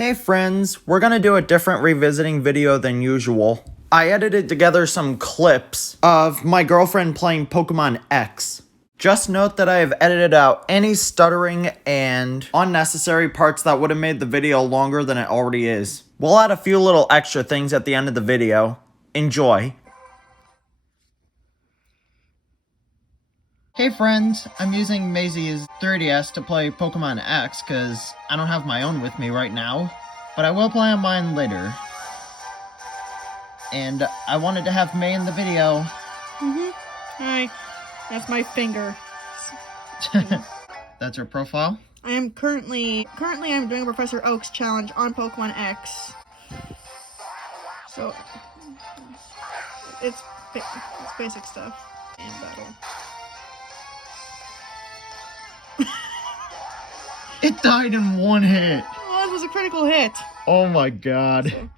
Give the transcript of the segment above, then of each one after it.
Hey friends, we're gonna do a different revisiting video than usual. I edited together some clips of my girlfriend playing Pokémon X. Just note that I have edited out any stuttering and unnecessary parts that would have made the video longer than it already is. We'll add a few little extra things at the end of the video. Enjoy. Hey friends, I'm using Maisie's 3DS to play Pokémon X because I don't have my own with me right now, but I will play on mine later. And I wanted to have May in the video. Hi, that's my finger. That's her profile? I am currently I'm doing Professor Oak's challenge on Pokemon X. So it's basic stuff and battle. It died in one hit! Oh, this was a critical hit! Oh my god.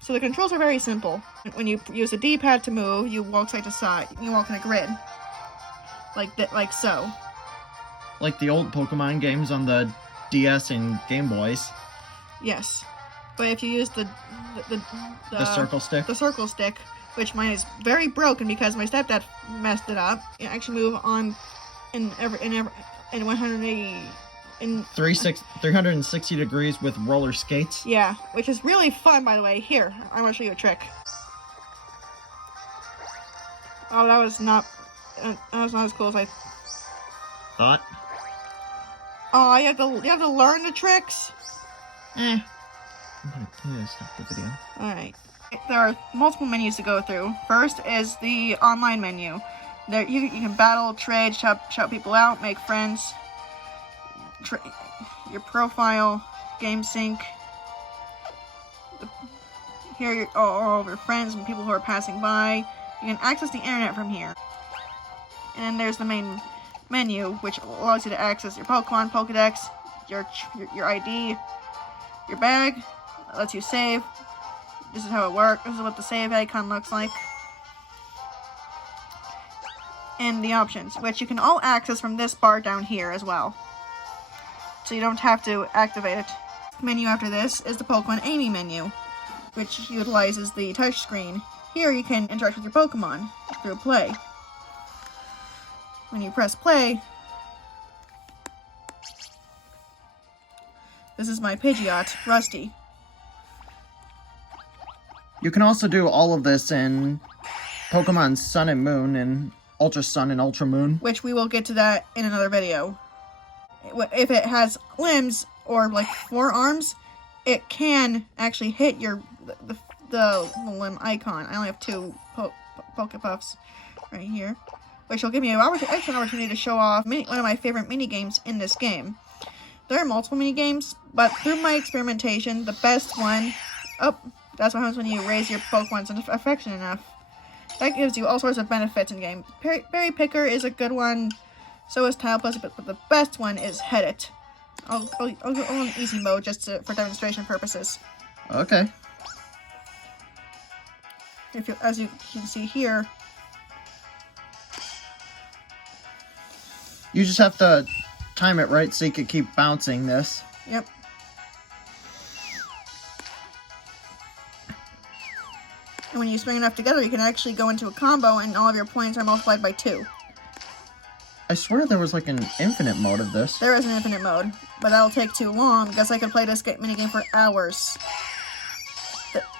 So the controls are very simple. When you use the D-pad to move, you walk side to side. You walk in a grid. Like so. Like the old Pokemon games on the DS and Game Boys. Yes. But if you use the circle stick? The circle stick, which mine is very broken because my stepdad messed it up. You actually move on in 360 degrees with roller skates. Yeah, which is really fun, by the way. Here, I'm gonna show you a trick. Oh, that was not as cool as I thought. Oh, you have to learn the tricks. I'm gonna stop the video. All right. There are multiple menus to go through. First is the online menu. There you can battle, trade, shout people out, make friends. Your profile, game sync. Here are all of your friends and people who are passing by. You can access the internet from here. And then there's the main menu, which allows you to access your Pokemon, Pokedex, your ID, your bag. It lets you save. This is how it works. This is what the save icon looks like. And the options, which you can all access from this bar down here as well. So you don't have to activate it. The menu after this is the Pokemon Amy menu, which utilizes the touchscreen. Here you can interact with your Pokemon through play. When you press play, this is my Pidgeot, Rusty. You can also do all of this in Pokemon Sun and Moon and Ultra Sun and Ultra Moon, which we will get to that in another video. If it has limbs or like 4 arms, it can actually hit the limb icon. I only have 2 Pokepuffs right here, which will give me an excellent opportunity to show off one of my favorite mini games in this game. There are multiple mini games, but through my experimentation, the best one. Oh, that's what happens when you raise your Pokemon's affection enough. That gives you all sorts of benefits in game. Berry Picker is a good one. So is Tile Plus, but the best one is Head It. I'll go on easy mode just for demonstration purposes. Okay. As you can see here, you just have to time it right so you can keep bouncing this. Yep. And when you string enough together, you can actually go into a combo, and all of your points are multiplied by 2. I swear there was like an infinite mode of this. There is an infinite mode, but that'll take too long because I could play this minigame for hours.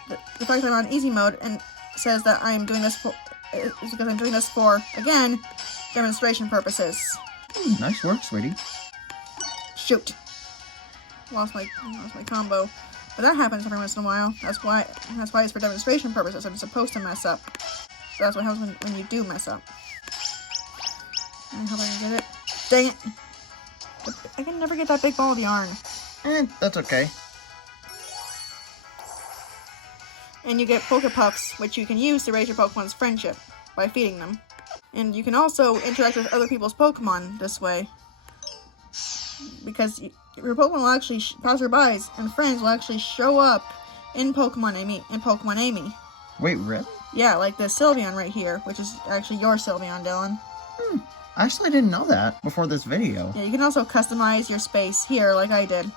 The fact that I'm on easy mode and says that I'm doing this is because I'm doing this for, again, demonstration purposes. Nice work, sweetie. Shoot. Lost my combo. But that happens every once in a while. That's why it's for demonstration purposes. I'm supposed to mess up. So that's what happens when you do mess up. I hope I can get it. Dang it! I can never get that big ball of yarn. That's okay. And you get Pokepuffs, which you can use to raise your Pokemon's friendship by feeding them. And you can also interact with other people's Pokemon this way. Because your Pokemon will actually, passerbys and friends will actually show up in Pokemon Amy. Wait, really? Yeah, like this Sylveon right here, which is actually your Sylveon, Dylan. Actually, I didn't know that before this video. Yeah, you can also customize your space here, like I did.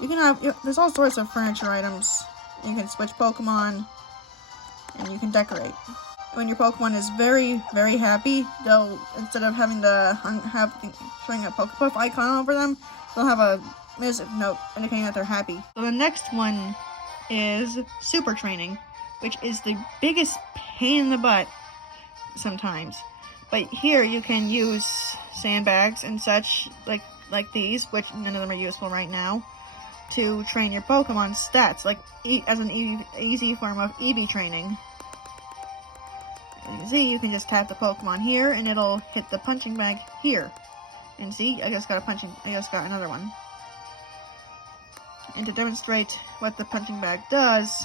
You can have, there's all sorts of furniture items. You can switch Pokemon, and you can decorate. When your Pokemon is very, very happy, they'll, instead of having to showing a Pokepuff icon over them, they'll have a music note indicating that they're happy. So the next one is Super Training, which is the biggest pain in the butt sometimes. But here you can use sandbags and such like these, which none of them are useful right now, to train your Pokemon's stats, like as an easy form of EV training. As you can see, you can just tap the Pokemon here, and it'll hit the punching bag here. And see, I just got another one. And to demonstrate what the punching bag does,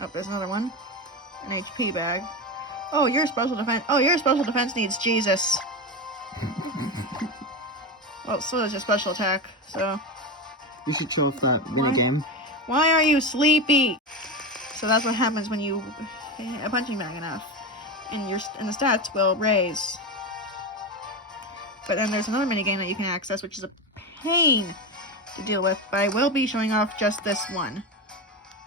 oh, there's another one, an HP bag. Oh, your special defense needs Jesus. Well, so does your special attack, so... You should show off that minigame. Why are you sleepy? So that's what happens when you hit a punching bag enough. And the stats will raise. But then there's another minigame that you can access, which is a pain to deal with. But I will be showing off just this one.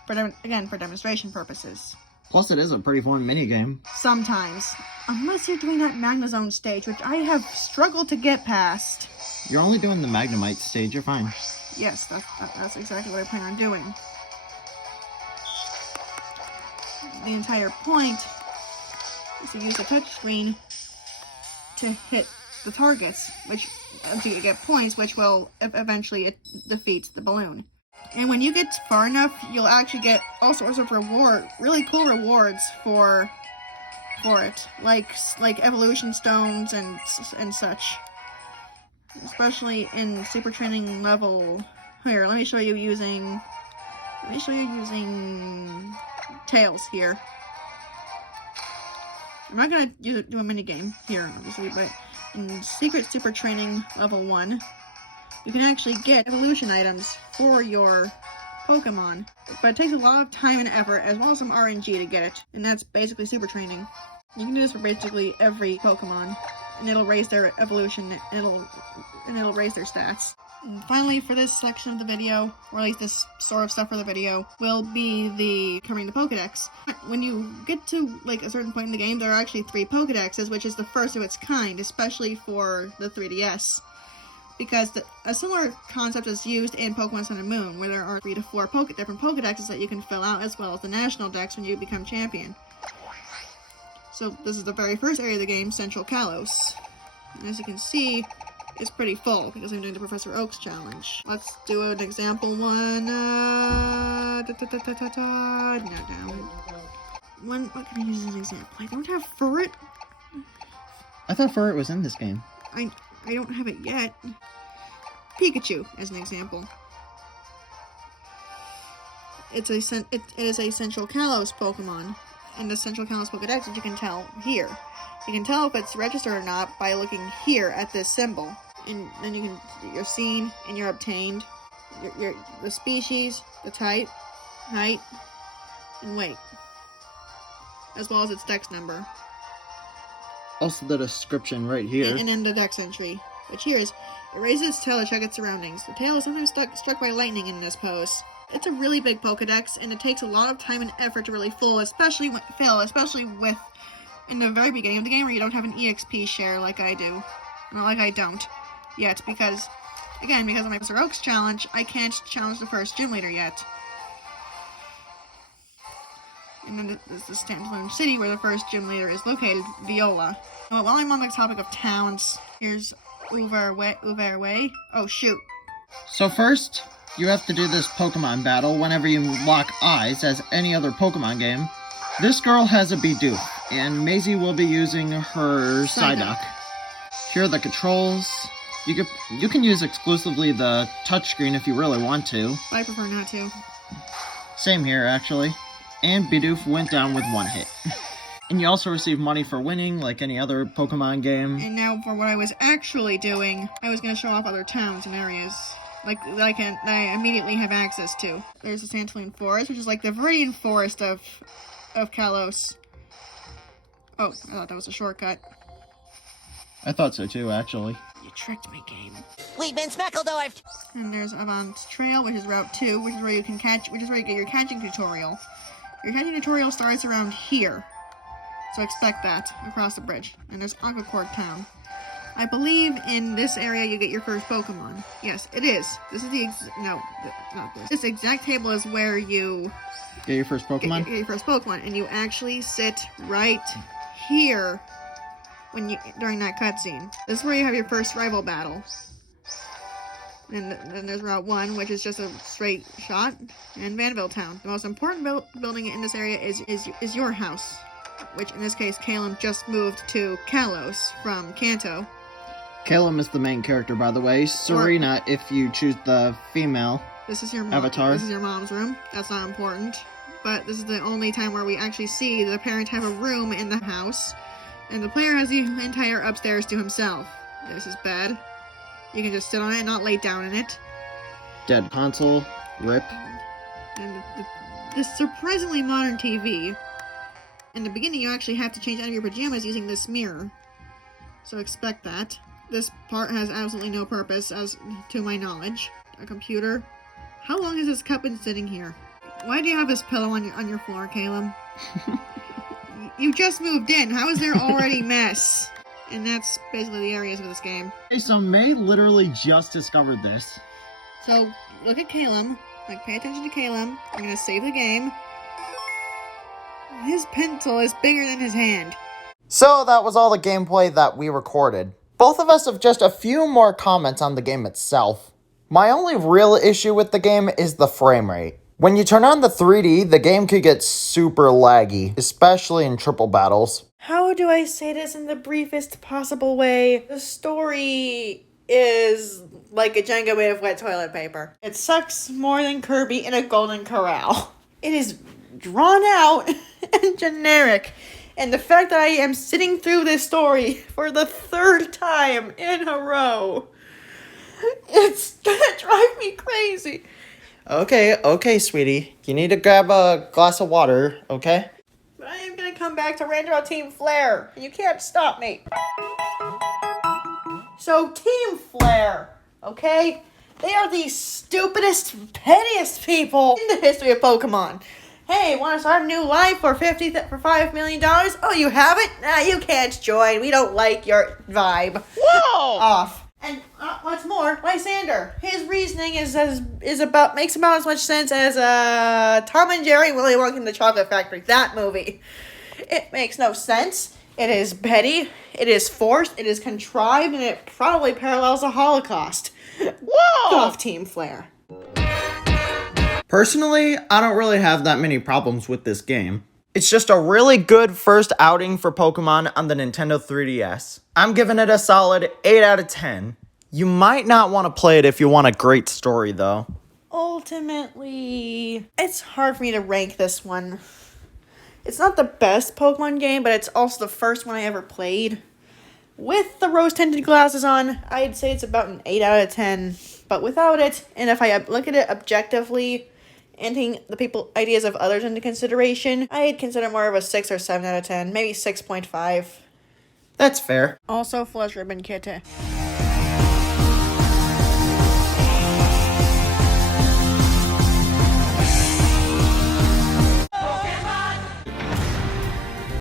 Again, for demonstration purposes. Plus, it is a pretty fun minigame. Sometimes. Unless you're doing that Magnezone stage, which I have struggled to get past. You're only doing the Magnemite stage, you're fine. Yes, that's exactly what I plan on doing. The entire point is to use the touchscreen to hit the targets, to get points, which will eventually defeat the balloon. And when you get far enough, you'll actually get all sorts of really cool rewards for it, like evolution stones and such. Especially in Super Training level. Here, let me show you using Tails here. I'm not gonna do a mini game here, obviously, but in Secret Super Training level 1, you can actually get evolution items for your Pokemon. But it takes a lot of time and effort, as well as some RNG to get it. And that's basically Super Training. You can do this for basically every Pokemon, and it'll raise their evolution, and it'll raise their stats. And finally, for this section of the video, or at least this sort of stuff for the video, will be covering the Pokedex. When you get to a certain point in the game, there are actually 3 Pokedexes, which is the first of its kind, especially for the 3DS. Because a similar concept is used in Pokemon Sun and Moon, where there are 3 to 4 different Pokedexes that you can fill out, as well as the National Dex when you become champion. So this is the very first area of the game, Central Kalos. And as you can see, it's pretty full, because I'm doing the Professor Oak's challenge. Let's do an example one. What can I use as an example? I don't have Furret. I thought Furret was in this game. I don't have it yet. Pikachu, as an example. It is a Central Kalos Pokemon. In the Central Kalos Pokedex, as you can tell here. You can tell if it's registered or not by looking here at this symbol. And then you're seen and you're obtained. The species, the type, height, and weight. As well as its dex number. Also the description right here. And then the dex entry. Which here is, it raises its tail to check its surroundings. The tail is sometimes struck by lightning in this pose. It's a really big Pokedex, and it takes a lot of time and effort to really fill, especially with in the very beginning of the game where you don't have an EXP share like I do. Not like I don't yet, because of my Professor Oak's challenge, I can't challenge the first gym leader yet. And then there's the standalone city where the first gym leader is located, Viola. While I'm on the topic of towns, here's Uverway. Oh shoot. So first, you have to do this Pokemon battle whenever you lock eyes, as any other Pokemon game. This girl has a Bidoof, and Maisie will be using her Psyduck. Here are the controls. You can use exclusively the touchscreen if you really want to. I prefer not to. Same here, actually. And Bidoof went down with 1 hit. And you also receive money for winning, like any other Pokemon game. And now for what I was actually doing, I was going to show off other towns and areas. That I immediately have access to. There's the Santoline Forest, which is like the Viridian Forest of Kalos. Oh, I thought that was a shortcut. I thought so too, actually. You tricked me, game. We've been Speckledorfed. And there's Avant Trail, which is Route 2, which is where you get your catching tutorial. Your catching tutorial starts around here. So expect that, across the bridge. And there's Aqua Cork Town. I believe in this area you get your first Pokemon. Yes, it is. This is the not this. This exact table is where you Get your first Pokemon? get your first Pokemon, and you actually sit right here during that cutscene. This is where you have your first rival battle. And then there's Route 1, which is just a straight shot, and Vanville Town. The most important building in this area is your house, which in this case, Calum just moved to Kalos from Kanto. Calum is the main character, by the way. Serena, if you choose the female This is your avatar. This is your mom's room. That's not important. But this is the only time where we actually see the parent have a room in the house, and the player has the entire upstairs to himself. This is bad. You can just sit on it and not lay down in it. Dead console. Rip. And this surprisingly modern TV. In the beginning, you actually have to change out of your pajamas using this mirror. So expect that. This part has absolutely no purpose, as to my knowledge. A computer. How long has this cup been sitting here? Why do you have this pillow on your floor, Calum? You just moved in. How is there already mess? And that's basically the areas of this game. Okay, so May literally just discovered this. So, look at Calum. Like, pay attention to Calum. I'm gonna save the game. His pencil is bigger than his hand. So that was all the gameplay that we recorded. Both of us have just a few more comments on the game itself. My only real issue with the game is the frame rate. When you turn on the 3D, the game could get super laggy, especially in triple battles. How do I say this in the briefest possible way? The story is like a Jenga made of wet toilet paper. It sucks more than Kirby in a Golden Corral. It is drawn out and generic. And the fact that I am sitting through this story for the third time in a row, it's gonna drive me crazy. Okay, sweetie. You need to grab a glass of water, okay? But I am gonna come back to Ranger on Team Flare. You can't stop me. So, Team Flare, okay? They are the stupidest, pettiest people in the history of Pokemon. Hey, want to start a new life for $5 million? Oh, you haven't? Nah, you can't join. We don't like your vibe. Whoa! Off. And what's more, Lysander, his reasoning makes about as much sense as Tom and Jerry, Willy Wonka and the Chocolate Factory. That movie. It makes no sense. It is petty. It is forced. It is contrived, and it probably parallels the Holocaust. Whoa! Off Team Flare. Personally, I don't really have that many problems with this game. It's just a really good first outing for Pokemon on the Nintendo 3DS. I'm giving it a solid 8 out of 10. You might not want to play it if you want a great story, though. Ultimately, it's hard for me to rank this one. It's not the best Pokemon game, but it's also the first one I ever played. With the rose-tinted glasses on, I'd say it's about an 8 out of 10. But without it, and if I look at it objectively, and taking the ideas of others into consideration, I'd consider more of a 6 or 7 out of 10, maybe 6.5. That's fair. Also, Flush Ribbon Kitty.